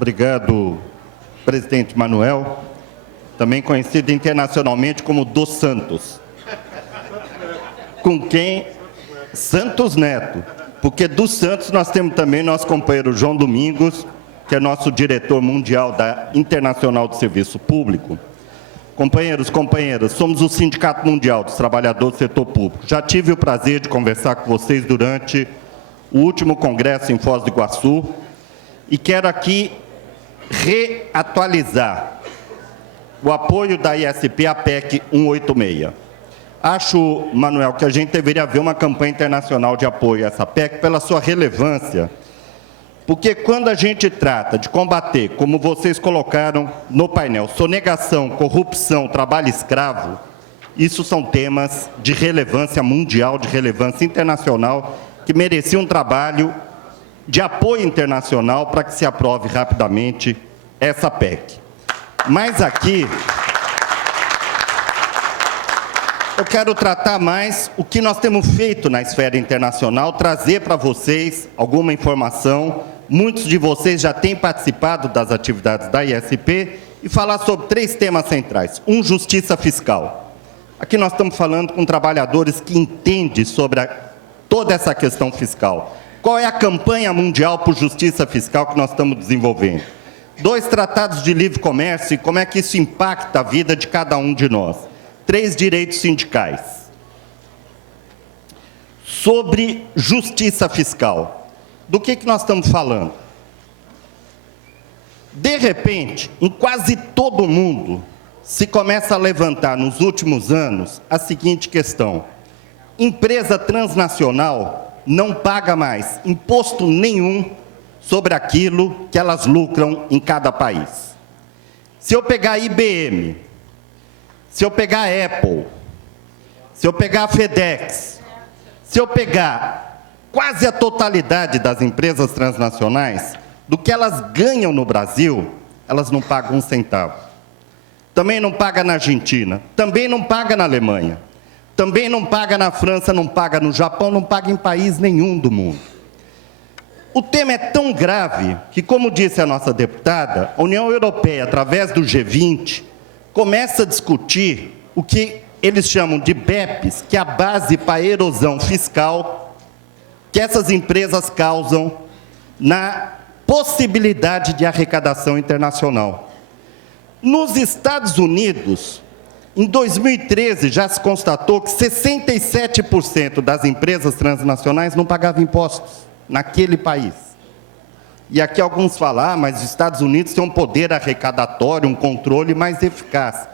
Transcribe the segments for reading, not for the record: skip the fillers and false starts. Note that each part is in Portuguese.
Obrigado, presidente Manuel, também conhecido internacionalmente como Dos Santos, com quem Santos Neto, porque dos Santos nós temos também nosso companheiro João Domingos, que é nosso diretor mundial da Internacional do Serviço Público. Companheiros, companheiras, somos o Sindicato Mundial dos Trabalhadores do Setor Público. Já tive o prazer de conversar com vocês durante o último congresso em Foz do Iguaçu e quero aqui reatualizar o apoio da ISP à PEC 186. Acho, Manuel, que a gente deveria ver uma campanha internacional de apoio a essa PEC pela sua relevância, porque quando a gente trata de combater, como vocês colocaram no painel, sonegação, corrupção, trabalho escravo, isso são temas de relevância mundial, de relevância internacional, que mereciam um trabalho de apoio internacional para que se aprove rapidamente essa PEC. Mas aqui, eu quero tratar mais o que nós temos feito na esfera internacional, trazer para vocês alguma informação. Muitos de vocês já têm participado das atividades da ISP e falar sobre 3 temas centrais. Justiça fiscal. Aqui nós estamos falando com trabalhadores que entendem sobre toda essa questão fiscal. Qual é a campanha mundial por justiça fiscal que nós estamos desenvolvendo? 2 tratados de livre comércio e como é que isso impacta a vida de cada um de nós. 3 direitos sindicais. Sobre justiça fiscal. Do que nós estamos falando? De repente, em quase todo mundo, se começa a levantar nos últimos anos a seguinte questão: empresa transnacional não paga mais imposto nenhum sobre aquilo que elas lucram em cada país. Se eu pegar a IBM, se eu pegar a Apple, se eu pegar a FedEx, se eu pegar quase a totalidade das empresas transnacionais, do que elas ganham no Brasil, elas não pagam um centavo. Também não paga na Argentina, também não paga na Alemanha, também não paga na França, não paga no Japão, não paga em país nenhum do mundo. O tema é tão grave que, como disse a nossa deputada, a União Europeia, através do G20, começa a discutir o que eles chamam de BEPS, que é a base para a erosão fiscal que essas empresas causam na possibilidade de arrecadação internacional. Nos Estados Unidos, em 2013, já se constatou que 67% das empresas transnacionais não pagavam impostos naquele país. E aqui alguns falam, mas os Estados Unidos têm um poder arrecadatório, um controle mais eficaz.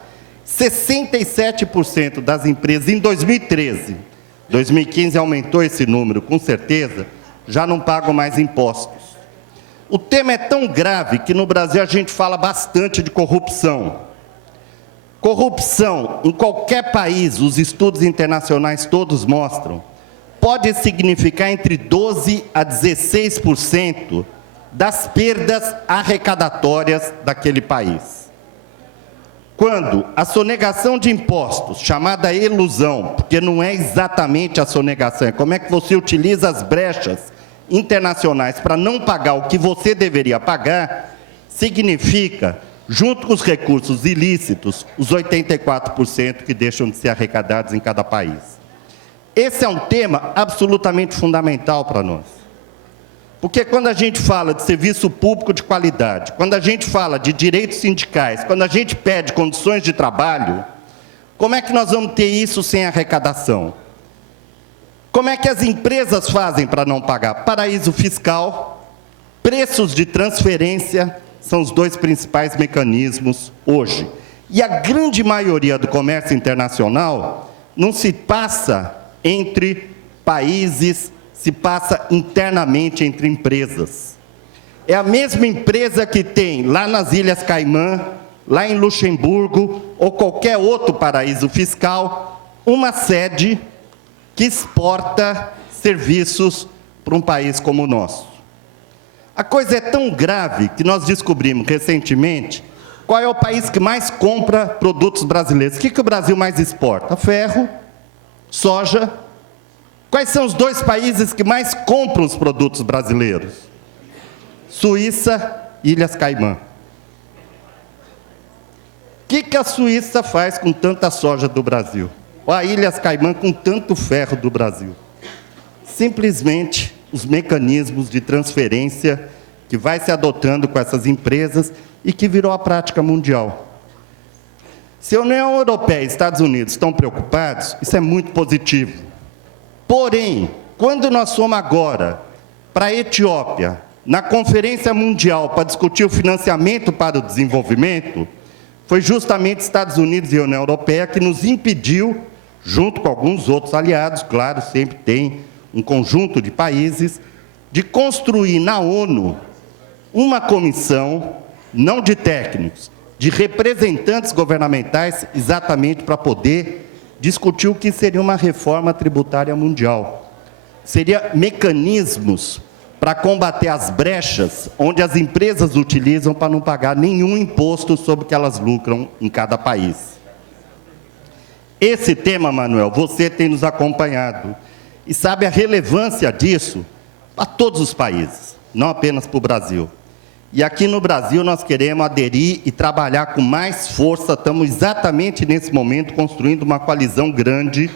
67% das empresas em 2013, 2015 aumentou esse número, com certeza, já não pagam mais impostos. O tema é tão grave que no Brasil a gente fala bastante de corrupção. Corrupção, em qualquer país, os estudos internacionais todos mostram, pode significar entre 12% a 16% das perdas arrecadatórias daquele país. Quando a sonegação de impostos, chamada elusão, porque não é exatamente a sonegação, é como é que você utiliza as brechas internacionais para não pagar o que você deveria pagar, significa, junto com os recursos ilícitos, os 84% que deixam de ser arrecadados em cada país. Esse é um tema absolutamente fundamental para nós. Porque quando a gente fala de serviço público de qualidade, quando a gente fala de direitos sindicais, quando a gente pede condições de trabalho, como é que nós vamos ter isso sem arrecadação? Como é que as empresas fazem para não pagar? Paraíso fiscal, preços de transferência, são os 2 principais mecanismos hoje. E a grande maioria do comércio internacional não se passa entre países, se passa internamente entre empresas. É a mesma empresa que tem lá nas Ilhas Caimã, lá em Luxemburgo, ou qualquer outro paraíso fiscal, uma sede que exporta serviços para um país como o nosso. A coisa é tão grave que nós descobrimos recentemente qual é o país que mais compra produtos brasileiros. O que o Brasil mais exporta? Ferro, soja. Quais são os 2 países que mais compram os produtos brasileiros? Suíça Ilhas Caimã. O que a Suíça faz com tanta soja do Brasil? Ou a Ilhas Caimã com tanto ferro do Brasil? Simplesmente os mecanismos de transferência que vai se adotando com essas empresas e que virou a prática mundial. Se a União Europeia e Estados Unidos estão preocupados, isso é muito positivo. Porém, quando nós fomos agora para a Etiópia, na Conferência Mundial para discutir o financiamento para o desenvolvimento, foi justamente Estados Unidos e a União Europeia que nos impediu, junto com alguns outros aliados, claro, sempre tem um conjunto de países, de construir na ONU uma comissão, não de técnicos, de representantes governamentais, exatamente para poder discutir o que seria uma reforma tributária mundial. Seria mecanismos para combater as brechas onde as empresas utilizam para não pagar nenhum imposto sobre o que elas lucram em cada país. Esse tema, Manuel, você tem nos acompanhado e sabe a relevância disso para todos os países, não apenas para o Brasil. E aqui no Brasil nós queremos aderir e trabalhar com mais força, estamos exatamente nesse momento construindo uma coalizão grande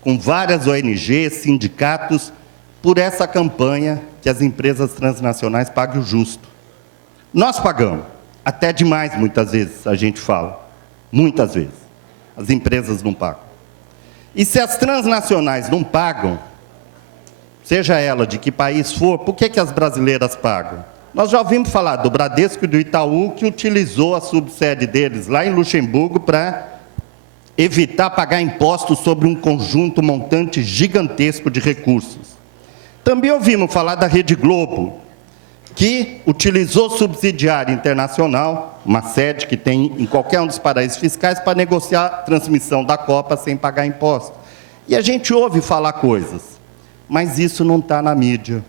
com várias ONGs, sindicatos, por essa campanha que as empresas transnacionais paguem o justo. Nós pagamos, até demais muitas vezes, a gente fala, muitas vezes, as empresas não pagam. E se as transnacionais não pagam, seja ela de que país for, por que as brasileiras pagam? Nós já ouvimos falar do Bradesco e do Itaú, que utilizou a subsede deles lá em Luxemburgo para evitar pagar impostos sobre um conjunto montante gigantesco de recursos. Também ouvimos falar da Rede Globo, que utilizou subsidiária internacional, uma sede que tem em qualquer um dos paraísos fiscais, para negociar a transmissão da Copa sem pagar impostos. E a gente ouve falar coisas, mas isso não está na mídia.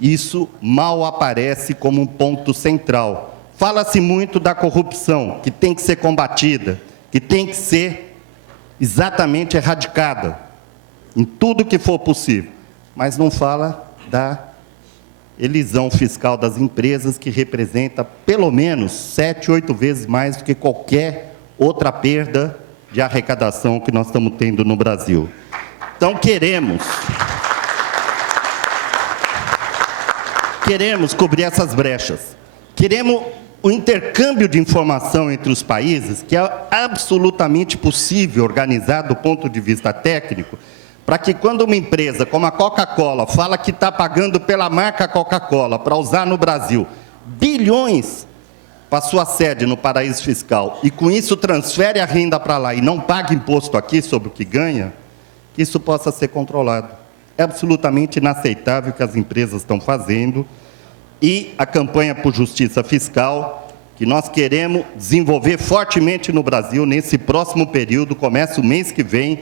Isso mal aparece como um ponto central. Fala-se muito da corrupção, que tem que ser combatida, que tem que ser exatamente erradicada, em tudo que for possível. Mas não fala da elisão fiscal das empresas, que representa pelo menos 7, 8 vezes mais do que qualquer outra perda de arrecadação que nós estamos tendo no Brasil. Então, queremos cobrir essas brechas. Queremos o intercâmbio de informação entre os países, que é absolutamente possível organizar do ponto de vista técnico, para que quando uma empresa como a Coca-Cola fala que está pagando pela marca Coca-Cola para usar no Brasil bilhões para sua sede no paraíso fiscal e com isso transfere a renda para lá e não paga imposto aqui sobre o que ganha, que isso possa ser controlado. É absolutamente inaceitável o que as empresas estão fazendo, e a campanha por justiça fiscal, que nós queremos desenvolver fortemente no Brasil nesse próximo período, começa o mês que vem.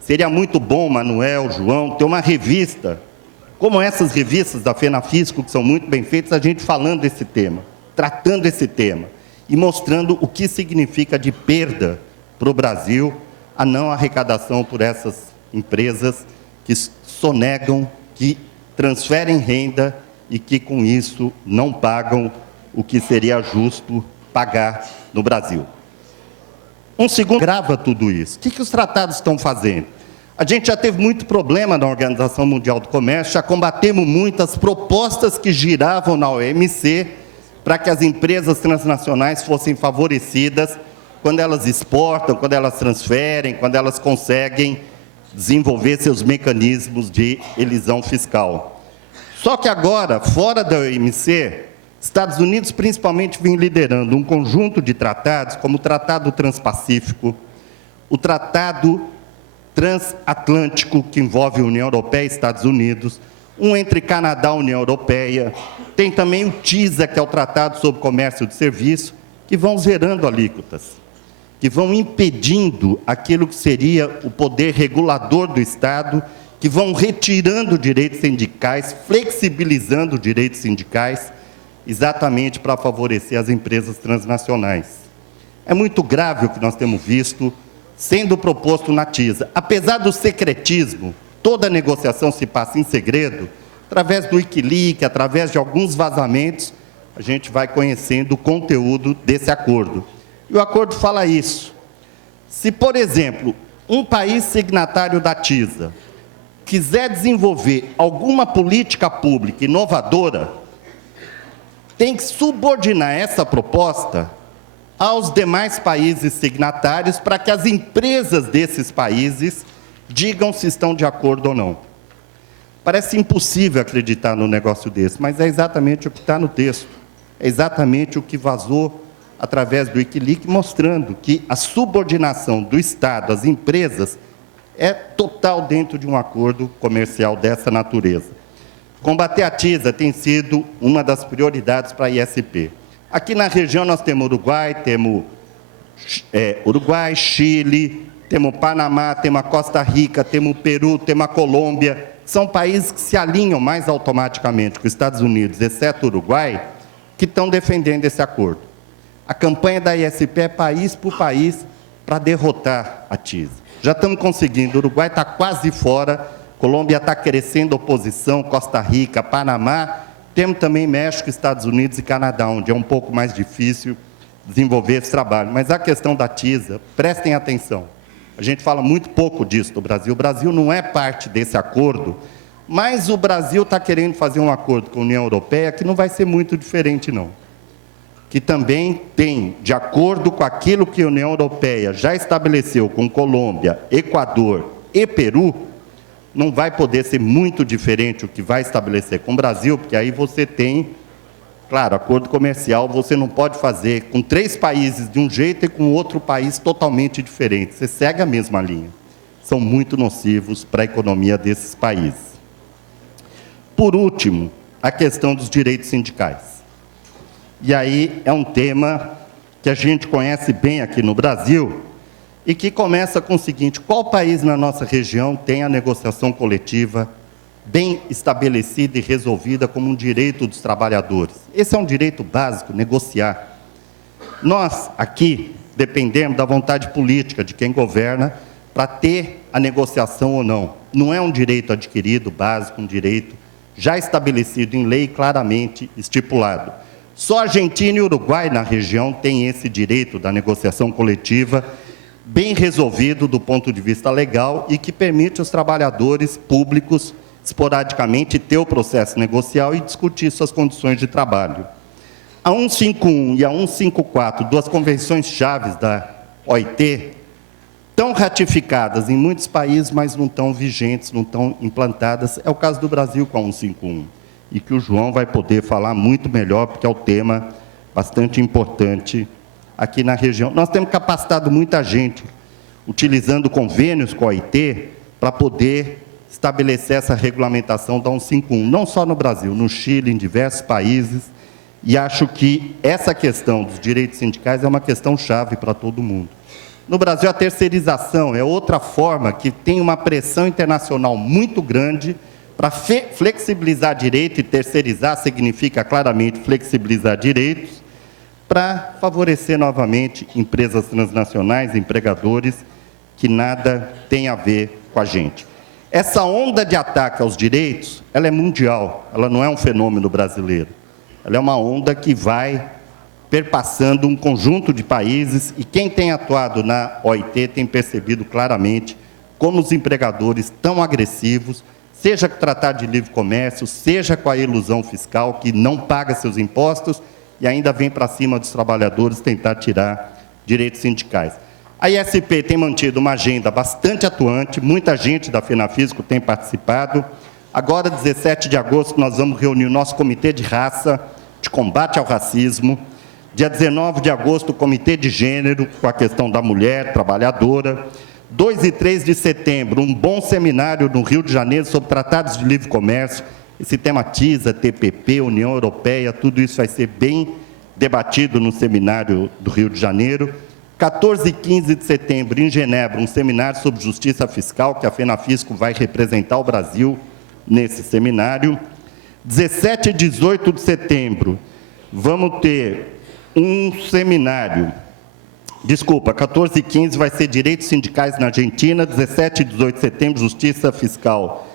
Seria muito bom, Manuel, João, ter uma revista, como essas revistas da FENAFISCO, que são muito bem feitas, a gente falando desse tema, tratando esse tema, e mostrando o que significa de perda para o Brasil a não arrecadação por essas empresas que sonegam, que transferem renda e que, com isso, não pagam o que seria justo pagar no Brasil. Um segundo grava tudo isso. O que os tratados estão fazendo? A gente já teve muito problema na Organização Mundial do Comércio, já combatemos muitas propostas que giravam na OMC para que as empresas transnacionais fossem favorecidas quando elas exportam, quando elas transferem, quando elas conseguem desenvolver seus mecanismos de elisão fiscal. Só que agora, fora da OMC, Estados Unidos principalmente vem liderando um conjunto de tratados, como o Tratado Transpacífico, o Tratado Transatlântico, que envolve a União Europeia e Estados Unidos, um entre Canadá e União Europeia, tem também o TISA, que é o Tratado sobre Comércio de Serviço, que vão zerando alíquotas, que vão impedindo aquilo que seria o poder regulador do Estado, que vão retirando direitos sindicais, flexibilizando direitos sindicais, exatamente para favorecer as empresas transnacionais. É muito grave o que nós temos visto sendo proposto na TISA. Apesar do secretismo, toda a negociação se passa em segredo, através do Wikileaks, através de alguns vazamentos, a a gente vai conhecendo o conteúdo desse acordo. E o acordo fala isso. Se, por exemplo, um país signatário da TISA quiser desenvolver alguma política pública inovadora, tem que subordinar essa proposta aos demais países signatários para que as empresas desses países digam se estão de acordo ou não. Parece impossível acreditar num negócio desse, mas é exatamente o que está no texto. É exatamente o que vazou através do Wikileaks, mostrando que a subordinação do Estado às empresas é total dentro de um acordo comercial dessa natureza. Combater a TISA tem sido uma das prioridades para a ISP. Aqui na região nós temos Uruguai, Chile, temos Panamá, temos a Costa Rica, temos o Peru, temos a Colômbia. São países que se alinham mais automaticamente com os Estados Unidos, exceto o Uruguai, que estão defendendo esse acordo. A campanha da ISP é país por país para derrotar a TISA. Já estamos conseguindo, o Uruguai está quase fora, Colômbia está crescendo oposição, Costa Rica, Panamá, temos também México, Estados Unidos e Canadá, onde é um pouco mais difícil desenvolver esse trabalho. Mas a questão da TISA, prestem atenção, a gente fala muito pouco disso no Brasil, o Brasil não é parte desse acordo, mas o Brasil está querendo fazer um acordo com a União Europeia que não vai ser muito diferente, não. Que também tem, de acordo com aquilo que a União Europeia já estabeleceu com Colômbia, Equador e Peru, não vai poder ser muito diferente o que vai estabelecer com o Brasil, porque aí você tem, claro, acordo comercial, você não pode fazer com 3 países de um jeito e com outro país totalmente diferente. Você segue a mesma linha. São muito nocivos para a economia desses países. Por último, a questão dos direitos sindicais. E aí é um tema que a gente conhece bem aqui no Brasil e que começa com o seguinte: qual país na nossa região tem a negociação coletiva bem estabelecida e resolvida como um direito dos trabalhadores? Esse é um direito básico, negociar. Nós, aqui, dependemos da vontade política de quem governa para ter a negociação ou não. Não é um direito adquirido, básico, um direito já estabelecido em lei, claramente estipulado. Só Argentina e Uruguai, na região, têm esse direito da negociação coletiva bem resolvido do ponto de vista legal e que permite aos trabalhadores públicos, esporadicamente, ter o processo negocial e discutir suas condições de trabalho. A 151 e a 154, duas convenções chaves da OIT, estão ratificadas em muitos países, mas não estão vigentes, não estão implantadas. É o caso do Brasil com a 151. E que o João vai poder falar muito melhor, porque é um tema bastante importante aqui na região. Nós temos capacitado muita gente, utilizando convênios com a OIT, para poder estabelecer essa regulamentação da 151, não só no Brasil, no Chile, em diversos países, e acho que essa questão dos direitos sindicais é uma questão chave para todo mundo. No Brasil, a terceirização é outra forma que tem uma pressão internacional muito grande para flexibilizar direito, e terceirizar significa claramente flexibilizar direitos, para favorecer novamente empresas transnacionais, empregadores, que nada tem a ver com a gente. Essa onda de ataque aos direitos, ela é mundial, ela não é um fenômeno brasileiro. Ela é uma onda que vai perpassando um conjunto de países, e quem tem atuado na OIT tem percebido claramente como os empregadores estão agressivos, seja com o tratado de livre comércio, seja com a elusão fiscal, que não paga seus impostos e ainda vem para cima dos trabalhadores tentar tirar direitos sindicais. A ISP tem mantido uma agenda bastante atuante, muita gente da FENAFISCO tem participado. Agora, 17 de agosto, nós vamos reunir o nosso Comitê de Raça, de combate ao racismo. Dia 19 de agosto, o Comitê de Gênero, com a questão da mulher trabalhadora. 2 e 3 de setembro, um bom seminário no Rio de Janeiro sobre tratados de livre comércio. Esse tema TISA, TPP, União Europeia, tudo isso vai ser bem debatido no seminário do Rio de Janeiro. 14 e 15 de setembro, em Genebra, um seminário sobre justiça fiscal, que a FENAFISCO vai representar o Brasil nesse seminário. 17 e 18 de setembro, vamos ter um seminário. 14 e 15 vai ser direitos sindicais na Argentina, 17 e 18 de setembro, justiça fiscal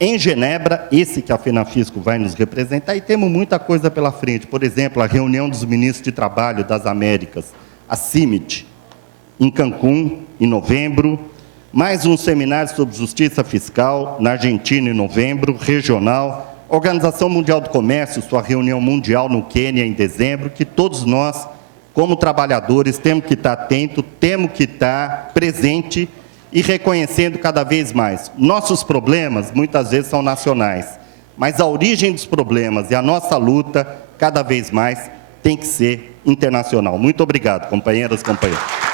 em Genebra, esse que a FENAFISCO vai nos representar, e temos muita coisa pela frente. Por exemplo, a reunião dos ministros de trabalho das Américas, a CIMIT, em Cancún, em novembro, mais um seminário sobre justiça fiscal na Argentina em novembro, regional, Organização Mundial do Comércio, sua reunião mundial no Quênia em dezembro, que todos nós, como trabalhadores, temos que estar atentos, temos que estar presente e reconhecendo cada vez mais. Nossos problemas, muitas vezes, são nacionais, mas a origem dos problemas e a nossa luta, cada vez mais, tem que ser internacional. Muito obrigado, companheiras e companheiros.